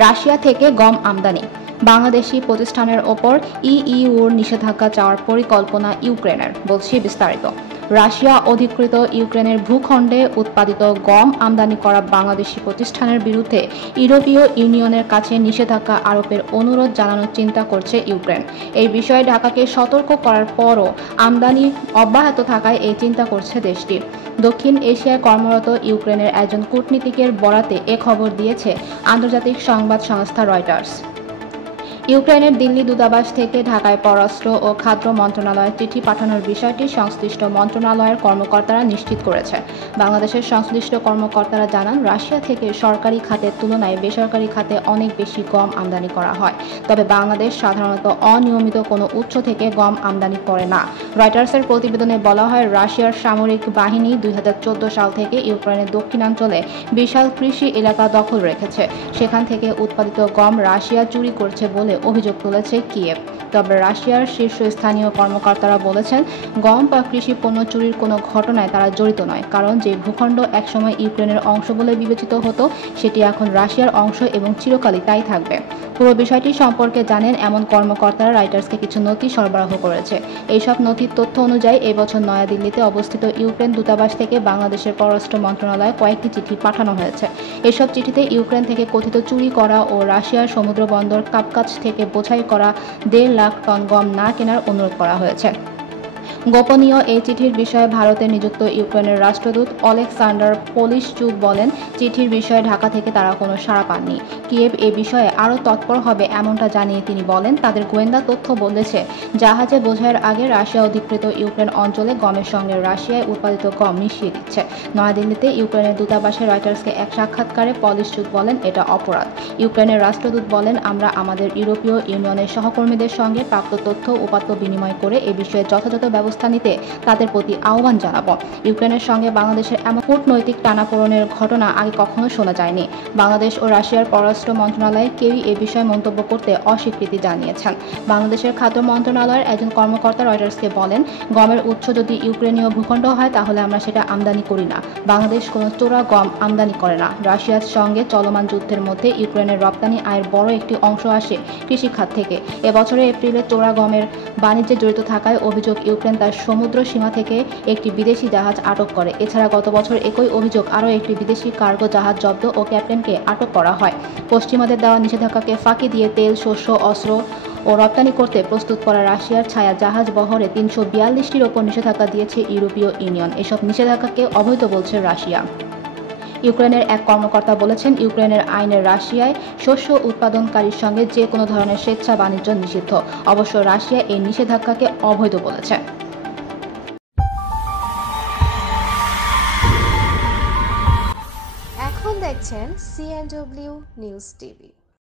Russia থেকে গম আমদানি। বাংলাদেশি প্রতিষ্ঠানের ওপর ইইউর নিষেধাজ্ঞা চাওয়ার পরিকল্পনা ইউক্রেনের, বলছি বিস্তারিত। রাশিয়া অধিকৃত ইউক্রেনের ভূখণ্ডে উৎপাদিত গম আমদানি করা বাংলাদেশি প্রতিষ্ঠানের বিরুদ্ধে ইউরোপীয় ইউনিয়নের কাছে নিষেধাজ্ঞা আরোপের অনুরোধ জানানোর চিন্তা করছে ইউক্রেন। এই বিষয়ে ঢাকাকে সতর্ক করার পরও আমদানি অব্যাহত থাকায় এই চিন্তা করছে দেশটি। দক্ষিণ এশিয়ায় কর্মরত ইউক্রেনের একজন কূটনীতিকের বরাতে এ খবর দিয়েছে আন্তর্জাতিক সংবাদ সংস্থা রয়টার্স। ইউক্রেনের দিল্লি দূতাবাস থেকে ঢাকায় পররাষ্ট্র ও খাদ্য মন্ত্রণালয়ে চিঠি পাঠানোর বিষয়টি সংশ্লিষ্ট মন্ত্রণালয়ের কর্মকর্তারা নিশ্চিত করেছে। বাংলাদেশের সংশ্লিষ্ট কর্মকর্তারা জানান, রাশিয়া থেকে সরকারি খাতের তুলনায় বেসরকারি খাতে অনেক বেশি গম আমদানি করা হয়। তবে বাংলাদেশ সাধারণত অনিয়মিত কোনো উৎস থেকে গম আমদানি করে না। রয়টার্সের প্রতিবেদনে বলা হয়, রাশিয়ার সামরিক বাহিনী 2014 সাল থেকে ইউক্রেনের দক্ষিণাঞ্চলে বিশাল কৃষি এলাকা দখল রেখেছে। সেখান থেকে উৎপাদিত গম রাশিয়া চুরি করছে বলে অভিযোগ তুলেছে কিয়েভ। তবে রাশিয়ার শীর্ষস্থানীয় কর্মকর্তারা বলেছেন, গম বা কৃষি পণ্য চুরির কোনো ঘটনায় তারা জড়িত নয়, কারণ যে ভূখণ্ড একসময় ইউক্রেনের অংশ বলে বিবেচিত হতো সেটি এখন রাশিয়ার অংশ এবং চিরকালই তাই থাকবে। পুরো বিষয়টি সম্পর্কে জানেন এমন কর্মকর্তারা রয়টার্সকে কিছু নথি সরবরাহ করেছে। এইসব নথির তথ্য অনুযায়ী এই বছর নয়াদিল্লিতে অবস্থিত ইউক্রেন দূতাবাস থেকে বাংলাদেশের পররাষ্ট্র মন্ত্রণালয়ে কয়েকটি চিঠি পাঠানো হয়েছে। এসব চিঠিতে ইউক্রেন থেকে কথিত চুরি করা ও রাশিয়ার সমুদ্র বন্দর কাপকাচ থেকে বোঝাই করা 1.5 লাখ টন গম না কেনার অনুরোধ করা হয়েছে। গোপনীয় এই চিঠির বিষয়ে ভারতে নিযুক্ত ইউক্রেনের রাষ্ট্রদূত অলেকসান্ডার পোলিশচুক বলেন, চিঠির বিষয়ে ঢাকা থেকে তারা কোনো সাড়া পাননি। কিয়েভ এ বিষয়ে আরও তৎপর হবে এমনটা জানিয়ে তিনি বলেন, তাদের গোয়েন্দা তথ্য বলেছে জাহাজে বোঝাইয়ের আগে রাশিয়া অধিকৃত ইউক্রেন অঞ্চলে গমের সঙ্গে রাশিয়ায় উৎপাদিত গম মিশিয়ে দিচ্ছে। নয়াদিল্লিতে ইউক্রেনের দূতাবাসে রয়টার্সকে এক সাক্ষাৎকারে পোলিশচুক বলেন, এটা অপরাধ। ইউক্রেনের রাষ্ট্রদূত বলেন, আমরা আমাদের ইউরোপীয় ইউনিয়নের সহকর্মীদের সঙ্গে প্রাপ্ত তথ্য উপাত্ত বিনিময় করে এ বিষয়ে যথাযথ ব্যবস্থা নিতে তাদের প্রতি আহ্বান জানাবো। ইউক্রেনের সঙ্গে বাংলাদেশের এমন কূটনৈতিক টানাপোড়েনের ঘটনা আগে কখনো শোনা যায়নি। বাংলাদেশ ও রাশিয়ার পররাষ্ট্র মন্ত্রণালয় কেউই এ বিষয়ে মন্তব্য করতে অস্বীকৃতি জানিয়েছেন। বাংলাদেশের খাদ্য মন্ত্রণালয়ের একজন কর্মকর্তা রয়টার্সকে বলেন, গমের উৎস যদি ইউক্রেনীয় ভূখণ্ড হয় তাহলে আমরা সেটা আমদানি করি না। বাংলাদেশ কোনো চোরা গম আমদানি করে না। রাশিয়ার সঙ্গে চলমান যুদ্ধের মধ্যে ইউক্রেনের রপ্তানি আয়ের বড় একটি অংশ আসে কৃষিখাত থেকে। এবছরের এপ্রিলে চোরা গমের বাণিজ্যে জড়িত থাকায় অভিযোগ ইউক্রেন তার সমুদ্র সীমা থেকে একটি বিদেশি জাহাজ আটক করে। এছাড়া গত বছর একই অভিযোগ আরও একটি বিদেশি কার্গো জাহাজ জব্দ ও ক্যাপ্টেনকে আটক করা হয়। পশ্চিমাদের দেওয়া নিষেধাজ্ঞাকে ফাঁকি দিয়ে তেল, শস্য, অস্ত্র ও রপ্তানি করতে প্রস্তুত করা রাশিয়ার ছায়া জাহাজ বহরে 342টির ওপর নিষেধাজ্ঞা দিয়েছে ইউরোপীয় ইউনিয়ন। এসব নিষেধাজ্ঞাকে অবৈধ বলছে রাশিয়া। ইউক্রেনের এক কর্মকর্তা বলেছেন, ইউক্রেনের আইনে রাশিয়ায় শস্য উৎপাদনকারীর সঙ্গে যে কোনো ধরনের স্বেচ্ছা বাণিজ্য নিষিদ্ধ। অবশ্য রাশিয়া এই নিষেধাজ্ঞাকে অবৈধ বলেছে। এখন দেখছেন CNW নিউজ টিভি।